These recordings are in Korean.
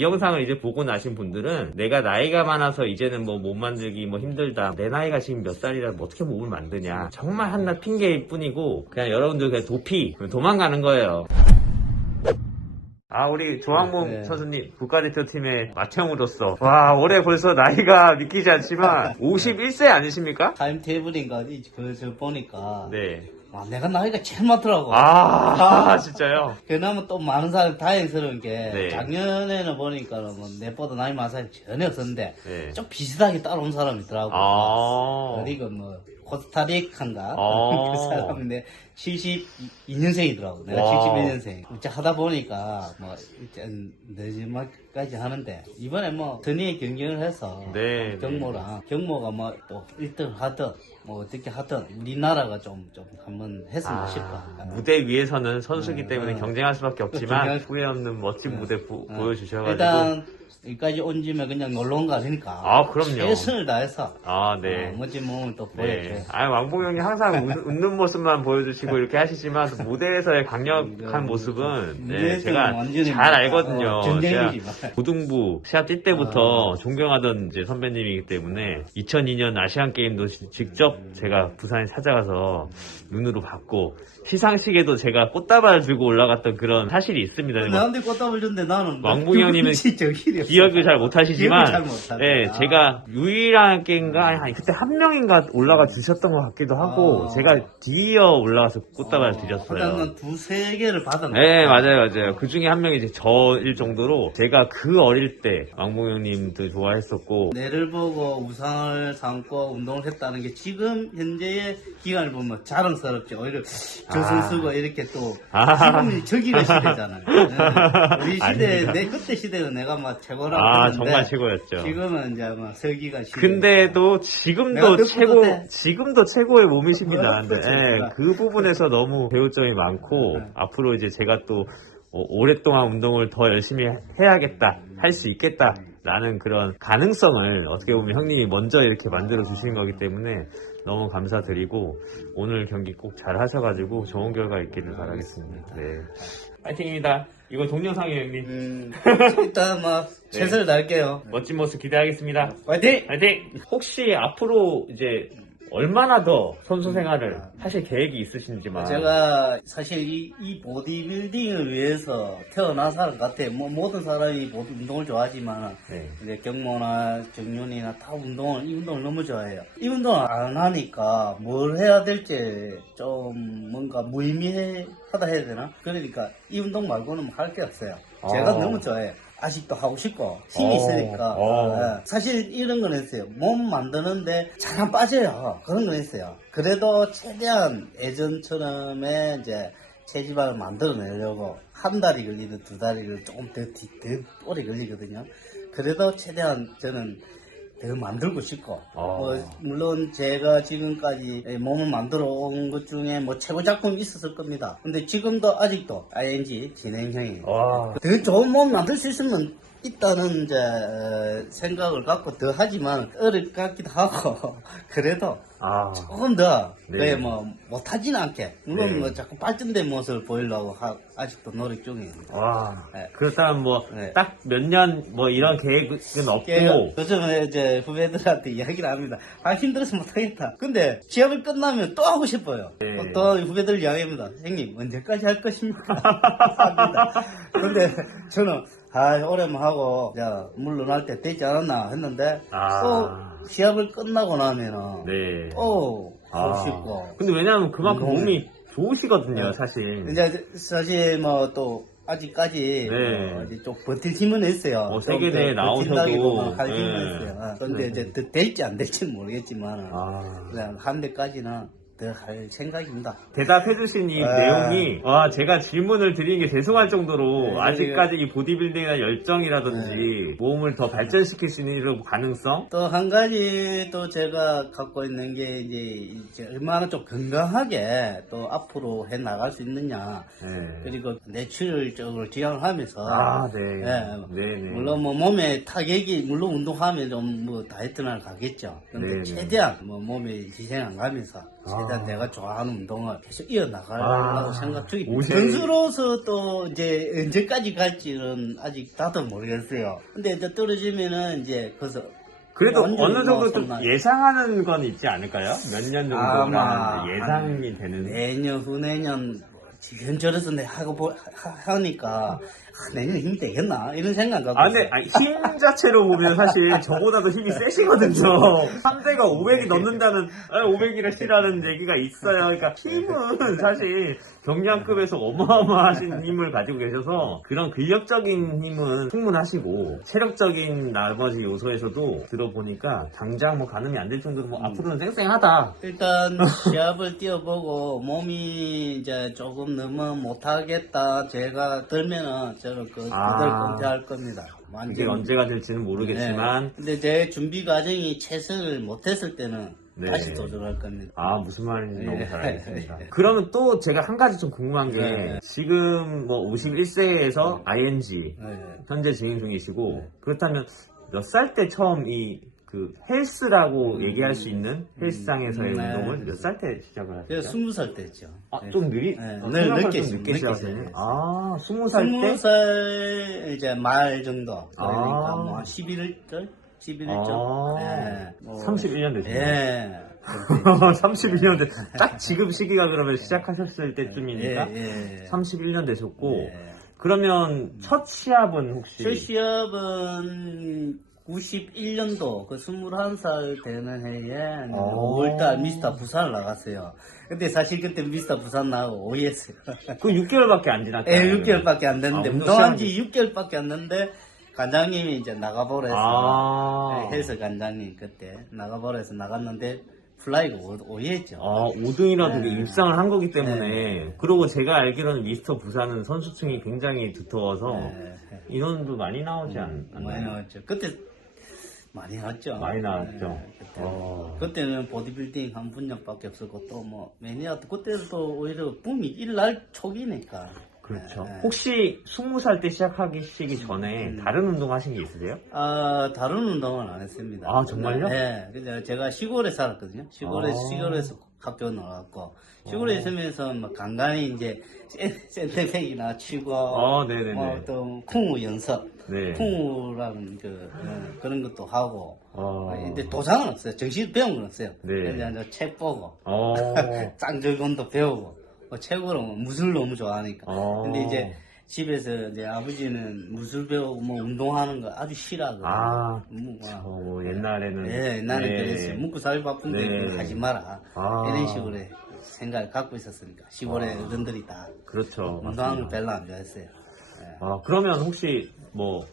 이 영상을 이제 보고 나신 분들은 내가 나이가 많아서 이제는 뭐 몸 만들기 뭐 힘들다, 내 나이가 지금 몇 살이라 뭐 어떻게 몸을 만드냐, 정말 한낱 핑계일 뿐이고 그냥 여러분들 그냥 도망가는 거예요. 우리 조항몸 선수님, 국가대표팀의 맏형으로서 와, 올해 벌써 나이가 믿기지 않지만 51세 아니십니까? 타임테이블인가 그저 보니까 네. 내가 나이가 제일 많더라고. 진짜요? 그나마 또 많은 사람이 다행스러운 게 네. 작년에는 보니까 뭐 내보다 나이 많은 사람이 전혀 없었는데 네. 좀 비슷하게 따라온 사람이 있더라고. 그리고 뭐 코스타리카인가 그 사람인데 72년생이더라고. 내가 71년생. 하다 보니까 뭐 늦지막까지 하는데 이번에 뭐 전에 경쟁을 해서 네, 경모가 뭐 또 1등 하든 뭐 어떻게 하든 우리나라가 좀 한번 했으면 싶어. 무대 위에서는 선수기 때문에 경쟁할 수밖에 없지만 후회 없는 멋진 무대 보여주셔가지고 일단 여기까지 온 김에 그냥 놀러 온 거 아니니까 그럼요. 최선을 다해서 네. 멋진 몸을 또 네. 보여줘요. 왕봉이 형이 항상 웃는 모습만 보여주시고 이렇게 하시지만 무대에서의 강력한 모습은 제가 잘 알거든요. 제가 고등부 시합 뛸 때부터 존경하던 이제 선배님이기 때문에 2002년 아시안 게임도 직접 제가 부산에 찾아가서 눈으로 봤고 시상식에도 제가 꽃다발을 들고 올라갔던 그런 사실이 있습니다. 나한테 꽃다발 줬는데 나는 왕봉이 형님은 기억을 잘 못하시지만 제가 유일하게인가 아니 그때 한 명인가 올라가 주셨던 것 같기도 하고 제가 뒤이어 올라가서 꽃다발을 드렸어요. 나는 두세 개를 받았네. 네, 맞아요. 그 중에 한 명이 이제 저일 정도로 제가 그 어릴 때 왕봉이 형님도 좋아했었고 내를 보고 우상을 삼고 운동을 했다는 게 지금 현재의 기간을 보면 자랑스럽죠. 오히려 저 선수가 이렇게 또 지금은 저기가 시대잖아요. 우리 시대 내 그때 시대는 내가 막 최고라고 했는데 정말 최고였죠. 지금은 이제 막 서기가 시대. 근데도 지금도 최고의 몸이십니다. 그 부분에서 너무 배울 점이 많고 앞으로 이제 제가 또 오랫동안 운동을 더 열심히 해야겠다, 할 수 있겠다 라는 그런 가능성을 어떻게 보면 형님이 먼저 이렇게 만들어 주신 거기 때문에 너무 감사드리고 오늘 경기 꼭 잘 하셔가지고 좋은 결과 있기를 바라겠습니다. 네. 파이팅입니다. 이거 동영상이에요, 형님. 일단 뭐 최선을 다할게요. 멋진 모습 기대하겠습니다. 파이팅! 파이팅! 혹시 앞으로 이제 얼마나 더 선수 생활을 하실 계획이 있으신지만. 제가 사실 이 보디빌딩을 위해서 태어난 사람 같아요. 뭐 모든 사람이 운동을 좋아하지만 이제 경모나 정윤이나 다 이 운동을 너무 좋아해요. 이 운동을 안 하니까 뭘 해야 될지 좀 뭔가 무의미하다 해야 되나? 그러니까 이 운동 말고는 할 게 없어요. 제가 너무 좋아해요. 아직도 하고 싶고 힘이 있으니까 사실 이런 건 했어요. 몸 만드는데 잘 안 빠져요. 그런 건 했어요. 그래도 최대한 예전처럼의 이제 체지방을 만들어내려고 한 달이 걸리든 두 달이 걸리든 조금 더 오래 걸리거든요. 그래도 최대한 저는 더 만들고 싶고 물론 제가 지금까지 몸을 만들어 온 것 중에 뭐 최고 작품이 있었을 겁니다. 근데 지금도 아직도 ING 진행형이에요. 더 좋은 몸 만들 수 있으면 있다는 이제 생각을 갖고 더 하지만 어릴 것 같기도 하고 그래도 조금 더 뭐 못하지는 않게 물론 뭐 자꾸 발전된 모습을 보이려고 아직도 노력 중입니다. 그렇다면 뭐 딱 몇 년 뭐 이런 계획은 없고 요즘에 이제 후배들한테 이야기를 합니다. 힘들어서 못하겠다. 근데 시합이 끝나면 또 하고 싶어요. 또 후배들 이야기합니다. 형님 언제까지 할 것입니까? 근데 저는 오래만 하고 물러날 때 되지 않았나 했는데 또 시합을 끝나고 나면은 또 하고 싶고. 근데 왜냐면 그만큼 몸이 좋으시거든요, 사실. 이제 사실 뭐 또 아직까지 좀 버틸 힘은 있어요. 세계대회 나오셔도 할 힘은 있어요. 그런데 이제 더 될지 안 될지는 모르겠지만 그냥 한 대까지는 더 할 생각입니다. 대답해주신 이 내용이 제가 질문을 드리는 게 죄송할 정도로 아직까지 이 보디빌딩이나 열정이라든지 몸을 더 발전시킬 수 있는 이런 가능성? 또 한 가지 또 제가 갖고 있는 게 이제 얼마나 좀 건강하게 또 앞으로 해 나갈 수 있느냐. 그리고 내추럴적으로 지향을 하면서 물론 뭐 몸에 타격이 물론 운동하면 좀 뭐 다이어트나 가겠죠. 근데 최대한 뭐 몸에 희생 안 가면서 최대한 내가 좋아하는 운동을 계속 이어나가려고 생각 중입니다. 50. 선수로서 또 이제 언제까지 갈지는 아직 다들 모르겠어요. 근데 이제 떨어지면은 이제 그래서 그래도 완전히 어느 정도 좀 손날. 예상하는 건 있지 않을까요? 몇 년 정도라는 아마 예상이 되는. 내년 후내년 현절에서 내 하니까 내년 힘이 되겠나 이런 생각 갖고 근데 있어요. 아니, 힘 자체로 보면 사실 저보다도 힘이 세시거든요. 3대가 500이 넘는다는, 500이라 시라는 얘기가 있어요. 그러니까 힘은 사실 경량급에서 어마어마하신 힘을 가지고 계셔서 그런 근력적인 힘은 충분하시고 체력적인 나머지 요소에서도 들어보니까 당장 뭐 가늠이 안 될 정도로 뭐 앞으로는 쌩쌩하다. 일단 시합을 뛰어보고 몸이 이제 조금 너무 못하겠다 제가 들면은 저는 그걸 은퇴할 겁니다. 이게 완전히. 언제가 될지는 모르겠지만 네. 근데 제 준비 과정이 최선을 못했을 때는 네. 다시 도전할 겁니다. 무슨 말인지 너무 예. 잘 알겠습니다. 그러면 또 제가 한 가지 좀 궁금한 게 네. 지금 뭐 51세에서 ING 네. 현재 진행 중이시고 그렇다면 몇 살 때 처음 이 그 헬스라고 얘기할 수 있는 헬스장에서의 네. 운동을 몇 살 때 시작을 그래서 하셨죠? 20살 때 했죠. 좀 느리? 네. 생각보다 늦게 좀 늦게 시작하셨네. 시작했어요. 20살 때? 20살 이제 말 정도. 그러니까 뭐 11절? 11절? 네. 31년 됐어요. 예. 31년 됐. 딱 지금 시기가 그러면 시작하셨을 때쯤이니까 31년 되셨고 그러면 첫 시합은 혹시? 첫 시합은 91년도 그 21살 되는 해에 5월달 미스터 부산을 나갔어요. 근데 사실 그때 미스터 부산 나가고 오해했어요. 그 6개월밖에 안 지났죠? 예, 6개월밖에 안 됐는데 운동 운동한 지 6개월밖에 안 됐는데 관장님이 이제 나가보라 해서 헬스 관장님 그때 나가보라 해서 나갔는데 플라이가 오해했죠. 5등이라도 네. 입상을 한 거기 때문에 네. 그리고 제가 알기로는 미스터 부산은 선수층이 굉장히 두터워서 네. 인원도 많이 나오지 않나요? 많이 나왔죠. 그때 많이 나왔죠. 많이 나왔죠. 네, 그때는 보디빌딩 한 분야밖에 없었고 또 뭐 매니아도 그때도 또 오히려 붐이 일날 초기니까. 그렇죠. 네. 혹시 20살 때 시작하시기 전에 다른 운동 하신 게 있으세요? 다른 운동은 안 했습니다. 정말요? 네. 근데 제가 시골에 살았거든요. 시골에서 학교 나왔고 시골에 있으면서 뭐 간간히 이제 센터백이나 치고 네네네. 또 쿵우 연습, 네. 쿵우라는 그런 것도 하고. 근데 도장은 없어요. 정식 배운 건 없어요. 네. 그냥 이제 책 보고 짱절곤도 배우고 책으로 무술 너무 좋아하니까. 근데 이제 집에서 이제 아버지는 무술 배우고 뭐 운동하는 거 아주 싫어하거든요. 옛날에는. 네, 옛날에 그랬어요. 먹고 살기 바쁜데 그거 하지 마라. 이런 식으로 생각을 갖고 있었으니까. 시골의 어른들이 다. 그렇죠. 운동하는 걸 별로 안 좋아했어요. 그러면 혹시 뭐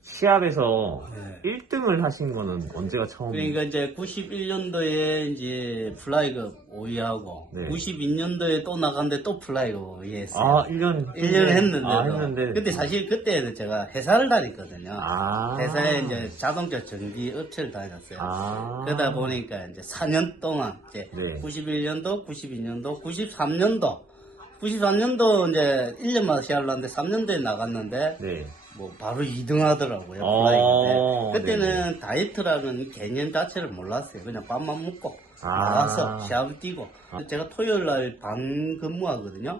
시합에서 1등을 하신 거는 언제가 처음? 그러니까 이제 91년도에 이제 플라이급 5위하고 92년도에 또 나갔는데 또 피라이급 5위 했어요. 1년 했는데. 근데 사실 그때는 제가 회사를 다녔거든요. 회사에 이제 자동차 정비 업체를 다녔어요. 그러다 보니까 이제 4년 동안 이제 91년도, 92년도, 93년도 이제 1년마다 시합을 하는데 3년도에 나갔는데 뭐 바로 2등 하더라고요. 그때는 다이어트라는 개념 자체를 몰랐어요. 그냥 밥만 먹고 나가서 시합을 뛰고. 제가 토요일 날 반 근무하거든요.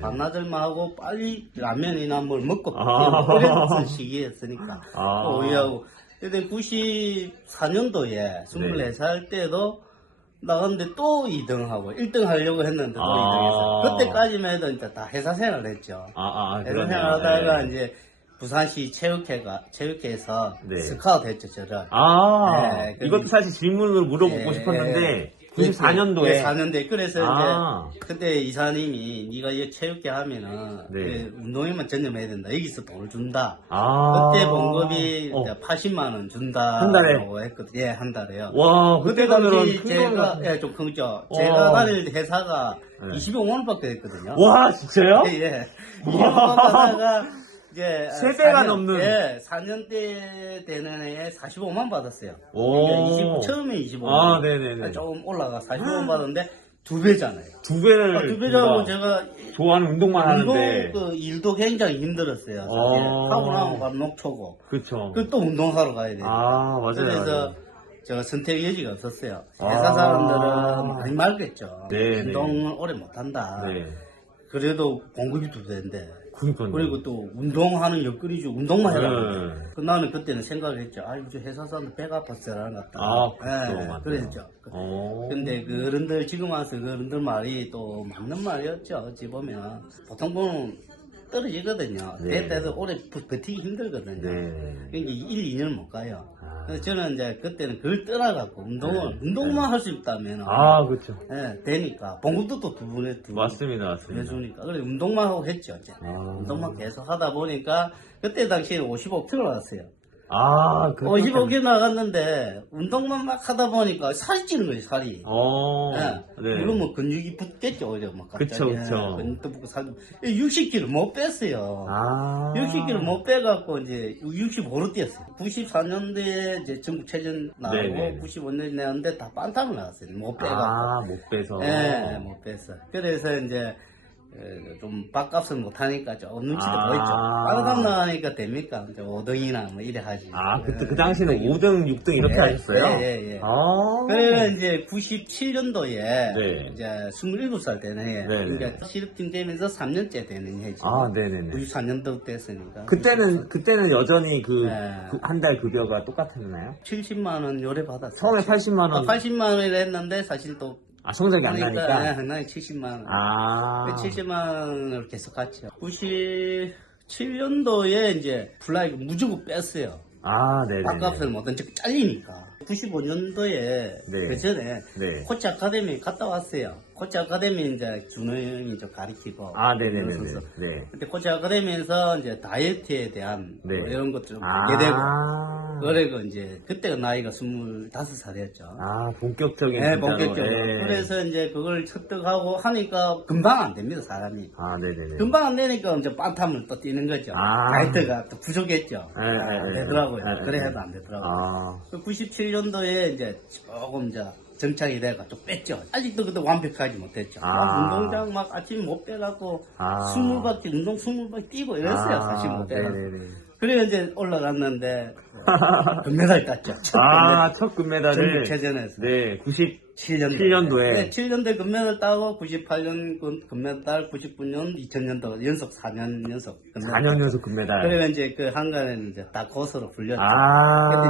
반나절만 하고 빨리 라면이나 뭘 먹고 그랬던 시기였으니까. 또 오해하고. 그때 94년도에 24살 때도 나갔는데 또 2등하고 1등 하려고 했는데 또 2등했어요. 그때까지만 해도 이제 다 회사 생활을 했죠. 회사 생활하다가 이제 부산시 체육회에서 스카우트 했죠, 저를. 이것도 사실 질문으로 물어보고 싶었는데 94년도에 4년도에 그래서 이제 그때 이사님이 네가 이 체육회 하면은 운동에만 전념해야 된다. 여기서 돈을 준다. 그때 봉급이 80만 원 준다. 한 달에? 했거든요. 한 달에요. 와, 그때 당시 제가 좀 크죠. 제가 다닐 회사가 25만 원밖에 됐거든요. 와, 진짜요? 25만 원 받다가 이제 세배가 넘는 4년 때 되는 해에 45만 받았어요. 처음에 25만 원. 네네네. 조금 올라가 45만 받았는데 2배잖아요. 2배를 2배라고 제가 좋아하는 운동만 하는데 일도 굉장히 힘들었어요. 사실. 하고 나면 바로 녹초고. 그렇죠. 또 운동하러 가야 돼요. 맞아요. 그래서 저 선택 여지가 없었어요. 회사 사람들은 많이 말겠죠. 네, 운동을 오래 못한다. 네. 그래도 공급이 두 배인데. 그러니까요. 그리고 또 운동하는 여건이죠. 운동만 해라. 네. 나는 그때는 생각을 했죠. 아, 이제 회사 사람들 배가 아팠어야 하는 것 같다. 아, 그렇죠. 맞아요. 그랬죠. 근데 그 어른들, 지금 와서 그 어른들 말이 또 맞는 말이었죠. 어찌 보면. 보통 보면 떨어지거든요. 네. 그때도 오래 버티기 힘들거든요. 네. 그러니까 1, 2년 못 가요. 그래서 저는 이제 그때는 그걸 떠나갖고 운동만 할 수 있다면. 그렇죠. 예, 되니까. 봉급도 또 두 분에 맞습니다. 해주니까. 그래, 운동만 하고 했죠. 이제. 운동만 계속 하다 보니까, 그때 당시에는 55kg 나왔어요. 55kg 나갔는데, 운동만 막 하다 보니까 살이 찌는 거지, 살이. 네. 물론 뭐 근육이 붙겠죠, 오히려 막 갑자기. 그쵸. 근육도 붙고 살도. 60kg 못 뺐어요. 60kg 못 빼갖고 이제 65로 뛰었어요. 94년도에 이제 전국체전 나오고, 네네. 95년에 나왔는데 다 반탐을 나왔어요. 못 빼갖고. 못 빼서. 네, 못 뺐어. 그래서 이제 좀 밥값을 못 하니까 좀 눈치도 보였죠. 빵값 나가니까 됩니까? 이제 5등이나 뭐 이래 하지. 그때 그 당시는 5등, 6등 이렇게 하셨어요? 예. 그래서 이제 97년도에 이제 27살 되는 해. 그러니까 실업팀 되면서 3년째 되는 해지. 네네네. 94년도 됐으니까. 그때는 여전히 한 달 급여가 똑같았나요? 70만 원 요래 받았어요. 처음에 80만 원. 80만 원을 했는데 사실 또 성적이 안 나니까? 네, 70만 원. 70만 원을 계속 갔죠. 97년도에 이제 플라이 무조건 뺐어요. 네네. 밥값을 못한 즉 잘리니까. 95년도에 그 전에 코치 아카데미 갔다 왔어요. 코치 아카데미 이제 준호 형이 좀 가르치고. 네네네. 그때 코치 아카데미에서 이제 다이어트에 대한 뭐 이런 것들 좀 보게 되고. 그리고 이제 그때가 나이가 25살이었죠. 본격적인. 네, 본격적으로. 그래서 이제 그걸 습득하고 하니까 금방 안 됩니다, 사람이. 네네네. 금방 안 되니까 이제 빤탐을 또 뛰는 거죠. 다이어트가 또 부족했죠. 안 되더라고요. 그래 해도 안 되더라고요. 97년도에 이제 조금 이제 정착이 돼가 좀 뺐죠. 아직도 그때 완벽하지 못했죠. 운동장 막 아침에 못 빼갖고 20바퀴, 운동 20바퀴 뛰고 이랬어요. 사실 못 빼갖고. 그래 이제 올라갔는데 금메달 땄죠. 첫 금메달을 전국체전에서. 97년도에. 네, 7년도에 금메달 따고 98년 금메달, 99년, 2000년도 연속 4년 연속 금메달. 4년 연속 금메달. 그러면 이제 그 한간에는 이제 다 고수로 불렸죠. 그때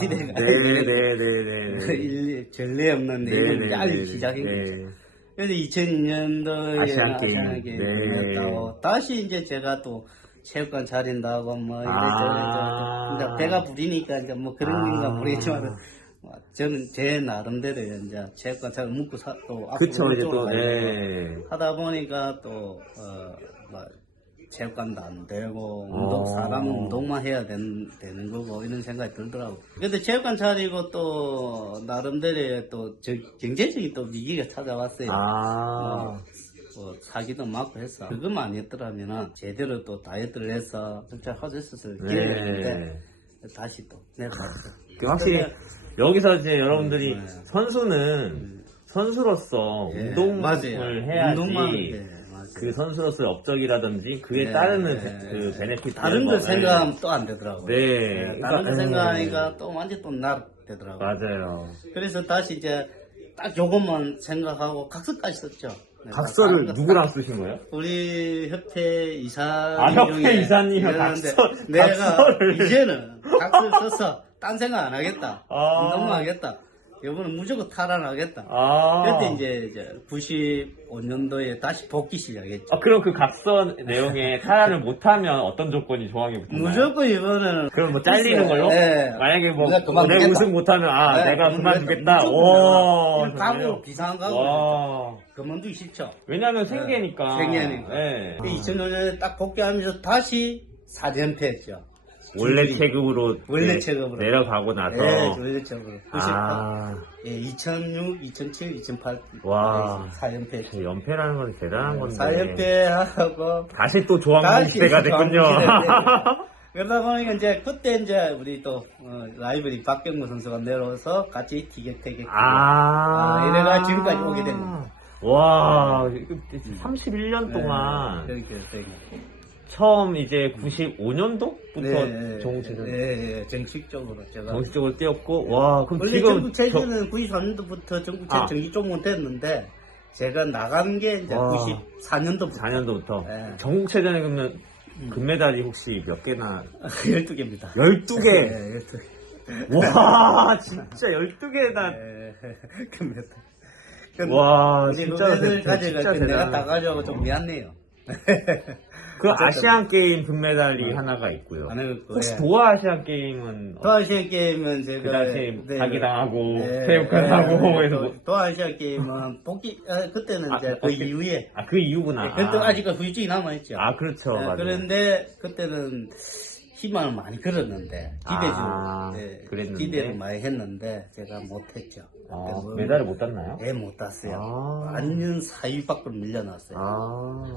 이제 시대가. 네네네. 전례 없는 이름을 알리기 시작한 거죠. 그래서 2002년도에 아시안게임 금메달 다시 이제 제가 또 체육관 차린다고 뭐 이래저래 이제 배가 부리니까 이제 뭐 그런 건가 모르겠지만 저는 제 나름대로 이제 체육관 잘 묵고 또 그쵸 이제 또 하다 보니까 또 뭐 체육관도 안 되고 사람은 운동만 해야 되는 거고 이런 생각이 들더라고. 근데 체육관 차리고 또 나름대로 또 경제적인 또 위기가 찾아왔어요. 뭐 사기도 많고 했어. 그것만 아니었더라면 제대로 또 다이어트를 해서 진짜 할 수 있었을 기회였는데 다시 또 내려갔어. 확실히 여기서 이제 여러분들이 선수는 선수로서 운동을 해야지 그 선수로서의 업적이라든지 그에 따르는 그 베네핏 다른 걸 생각하면 또 안 되더라고요. 다른 걸 그러니까, 생각하니까 또 완전 또 나락되더라고요. 맞아요. 그래서 다시 이제 딱 요것만 생각하고 각서까지 썼죠. 각서를 누구랑 쓰신 거예요? 우리 협회 이사. 협회 이사님이랑 각서. 내가 이제는 각서를 써서 딴 생각 안 하겠다. 운동만 하겠다. 이번은 무조건 탈환하겠다. 그때 이제 95년도에 다시 복귀 시작했죠. 그럼 그 각서 내용에 탈환을 못하면 어떤 조건이 조항이 붙나요? 무조건 이거는. 그럼 뭐 잘리는 걸로? 네. 만약에 뭐 내가 우승 못하면 내가 그만두겠다. 각오 비상한 각오. 그만두기 싫죠. 왜냐면 생계니까. 생계니까. 2005년에 딱 복귀하면서 다시 4連패 했죠. 원래 체급으로 내려가고 나서 원래 체급으로 2006, 2007, 2008 4연패. 연패라는 건 대단한 건데 4연패하고 다시 또 조항시대가 됐군요. 그러다 보니까 이제 그때 이제 우리 또 라이벌이 박경무 선수가 내려와서 같이 티격태격 이래가 지금까지 오게 됩니다. 와 31년 동안 처음 이제 95년도부터 네, 정치를 네, 정식적으로 제가 정식적으로 뛰었고 와 그럼 원래 지금 전국 체제는 93년도부터 전국 체 아. 정기 종목 됐는데 제가 나간 게 이제 와. 94년도부터 4년도부터 네. 전국체전에 그러면 금메달이 혹시 몇 개나 12개입니다. 12개 네, 12개. 와 진짜 12개나 금메달. 와 우리 진짜 금메달 진짜 가져갈 때 내가 다 대단하다. 가져가고 좀 미안해요. 그 아시안 게임 금메달이 하나가 있고요. 혹시 도하 아시안 게임은 도아시안 게임은 제가 그 당시 네, 사기당하고 네, 체육관하고 해서 도아시안 게임은 복귀 그때는 이제 그 복귀. 이후에 그 이유구나. 그때 아직까지 후유증이 남아있죠. 그렇죠. 네, 맞아요. 그런데 그때는 희망을 많이 걸었는데 그랬는데. 기대를 많이 했는데 제가 못했죠. 메달을 못 땄나요? 네, 못 땄어요. 완전 사위 밖으로 밀려났어요.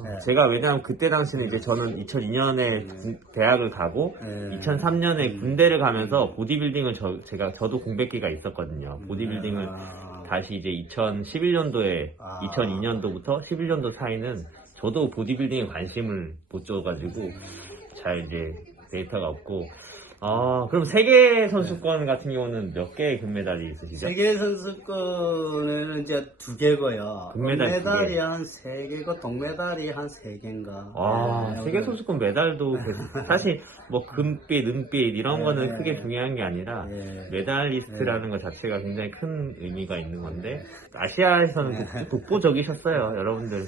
네. 제가 왜냐하면 그때 당시는 이제 저는 2002년에 대학을 가고 2003년에 군대를 가면서 보디빌딩을 저도 공백기가 있었거든요. 보디빌딩을 다시 이제 2011년도에 2002년도부터 11년도 사이는 저도 보디빌딩에 관심을 못 줘가지고 잘 이제 데이터가 없고 그럼 세계 선수권 같은 경우는 몇 개의 금메달이 있으시죠? 세계 선수권은 이제 2개고요. 금메달이 금메달이 한 3개고 동메달이 한 3개인가. 세계 선수권 메달도 사실 뭐 금빛, 은빛 이런 거는 크게 중요한 게 아니라 메달리스트라는 것 자체가 굉장히 큰 의미가 있는 건데 아시아에서는 독보적이셨어요, 여러분들.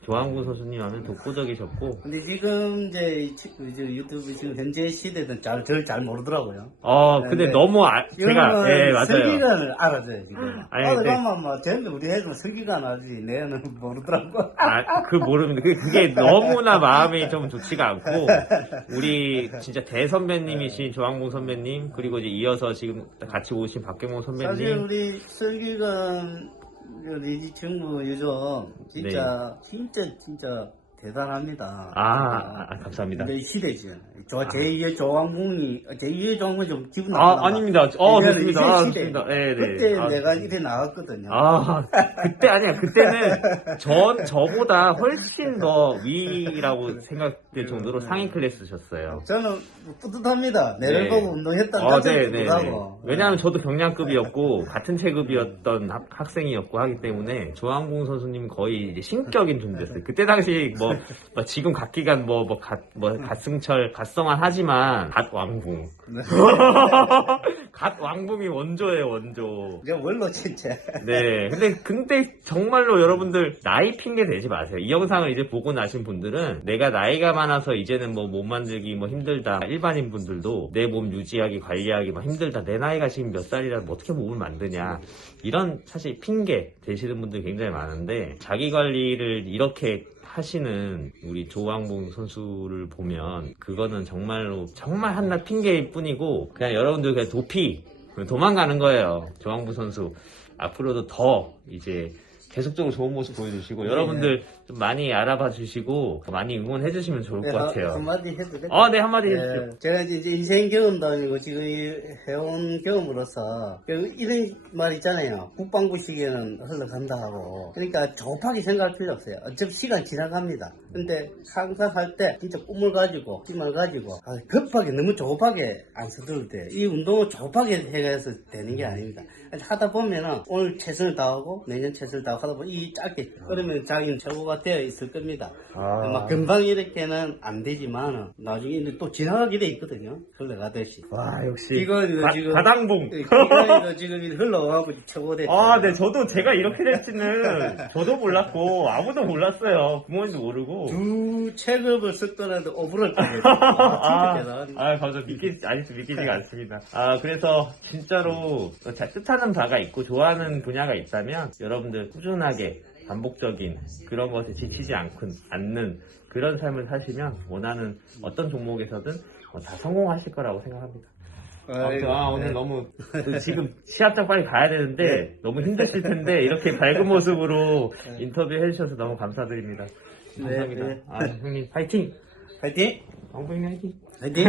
조항구 선수님 하면 독보적이셨고. 근데 지금 이제 유튜브 지금 현재 시대는 저를 잘 모르더라고요. 근데 너무 제가 맞아요. 성기관을 알아줘요 지금. 근데 가면 뭐 전부 우리 해주면 성기관 알지. 내는 모르더라고. 모릅니다. 그게 너무나 마음이 좀 좋지가 않고 우리 진짜 대선배님이신 조항봉 선배님 그리고 이제 이어서 지금 같이 오신 박경호 선배님. 사실 우리 성기관 우리 친구 요즘 진짜 대단합니다. 감사합니다. 근데 시대죠. 제2의 조항봉이 좀 기분 나쁘다. 아닙니다. 좋습니다. 좋습니다. 네. 그때 내가 이래 나왔거든요. 그때 아니야. 그때는 저보다 훨씬 더 위라고 생각될 정도로 상위 클래스셨어요. 저는 뿌듯합니다. 내를 보고 운동했다는 자체도 뿌듯하고. 왜냐하면 저도 경량급이었고 같은 체급이었던 학생이었고 하기 때문에 조항봉 선수님 거의 이제 신격인 존재였어요. 그때 당시 뭐 지금 각기관 갓승철, 갓성환 하지만 갓왕붕. 갓왕붕이 원조예요, 원조. 그냥 원로 진짜. 네. 근데 정말로 여러분들 나이 핑계 대지 마세요. 이 영상을 이제 보고 나신 분들은 내가 나이가 많아서 이제는 뭐 몸 만들기 힘들다. 일반인 분들도 내 몸 유지하기, 관리하기 힘들다. 내 나이가 지금 몇 살이라 어떻게 몸을 만드냐. 이런 사실 핑계 대시는 분들이 굉장히 많은데 자기 관리를 이렇게 하시는 우리 조항봉 선수를 보면 그거는 정말로 정말 한낱 핑계일 뿐이고 그냥 여러분들 그냥 도망가는 거예요. 조항봉 선수 앞으로도 더 이제 계속적으로 좋은 모습 보여주시고 여러분들 좀 많이 알아봐 주시고 많이 응원해 주시면 좋을 것 같아요. 한마디 해도 될까요? 한마디 해주세요. 제가 이제 인생 경험도 아니고 지금 해온 경험으로서 이런 말 있잖아요. 국방부 시기에는 흘러간다 하고 그러니까 조급하게 생각할 필요 없어요. 어차피 시간 지나갑니다. 근데 항상 할 때 진짜 꿈을 가지고 희망을 가지고 급하게 너무 조급하게 안 서둘러도 돼요. 이 운동을 조급하게 해서 되는 게 아닙니다. 하다 보면은 오늘 최선을 다하고 내년 최선을 다하고 하다 보면 이 짧게 그러면 자기는 최고가 되어 있을 겁니다. 막 금방 이렇게는 안 되지만 나중에 또 지나가게 돼 있거든요. 흘러가듯이. 역시 지금 가당봉. 기간이 지금 흘러가고 최고 됐죠. 네, 저도 제가 이렇게 될지는 저도 몰랐고 아무도 몰랐어요. 부모님도 모르고. 두 체급을 썼더라도 오버를 거예요. 감사합니다. 믿기지가 않습니다. 않습니다. 그래서 진짜로 뜻하는 바가 있고 좋아하는 분야가 있다면 여러분들 꾸준하게 반복적인 그런 것에 지치지 않는 그런 삶을 사시면 원하는 어떤 종목에서든 다 성공하실 거라고 생각합니다. 오늘 너무 지금 시합장 빨리 가야 되는데 너무 힘드실 텐데 이렇게 밝은 모습으로 인터뷰 해주셔서 너무 감사드립니다. 감사합니다. 형님 파이팅! 파이팅! 왕봉이 파이팅! 파이팅!